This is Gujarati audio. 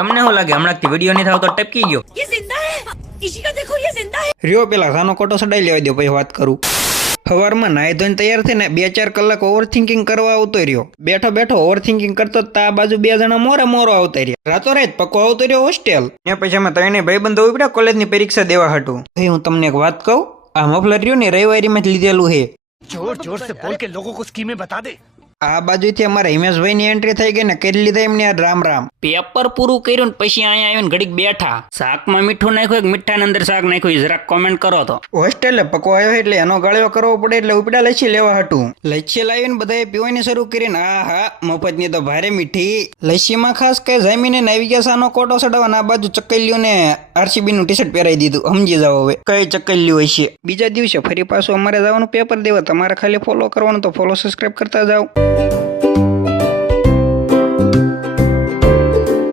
તમને શું લાગે હમણાંથી વિડીયો નહીં થાવ તો ટપકી ગયો? ये जिंदा है, इसी का देखो ये जिंदा है। રહ્યો પેલા ખાનો કોટો સડાઈ લેવા દો પછી વાત કરું. સવારમાં નાઈ ધોઈને તૈયાર થઈને 2-4 કલાક ઓવરથિંકિંગ કરવા આવતો રહ્યો. બેઠો બેઠો ઓવરથિંકિંગ કરતો તો આ બાજુ 2 જણા મોરે આવતા રહ્યા. રાતોરાત પક્કો આવતો રહ્યો હોસ્ટેલ. ને પછી અમે ત્રણેય ભાઈબંધો ઉપડ્યા કોલેજની પરીક્ષા દેવા હતું. હું તમને એક વાત કહું, આ મફલર રહ્યું ને રવિવારીમાં જ લીધેલું છે. जोर जोर से बोल के लोगों को स्कीमें बता दे. આ બાજુથી અમારા હિમેશભાઈની એન્ટ્રી થઈ ગઈ ને કરી લીધા એમને રામ રામ. પેપર પૂરું કર્યું ને પછી અહીંયા આવીને ઘડીક બેઠા. શાકમાં મીઠું નાખ્યું કે મીઠાની અંદર શાક નાખ્યું જરાક કોમેન્ટ કરો તો. હોસ્ટેલે પકો આવ્યો એટલે એનો ગાળ્યો કરવો પડે એટલે ઉપડા લચ્છી લેવા હતું. લચ્છી લાવીને બધાએ પીવાની શરૂ કરીને આ હા મફતની તો ભારે મીઠી. લસ્સીમાં ખાસ કઈ જામીને આવી ગયા સાનો કોટો સડાવવાનો. આ બાજુ ચક્કલ્યું ને આરસીબી નું ટી-શર્ટ પહેરાવી દીધું. સમજી જાવ હવે કઈ ચક્કલ્યું હશે. બીજા દિવસે ફરી પાછું અમારે જવાનું પેપર દેવા. તમારે ખાલી ફોલો કરવાનું તો ફોલો સબસ્ક્રાઇબ કરતા જાઓ.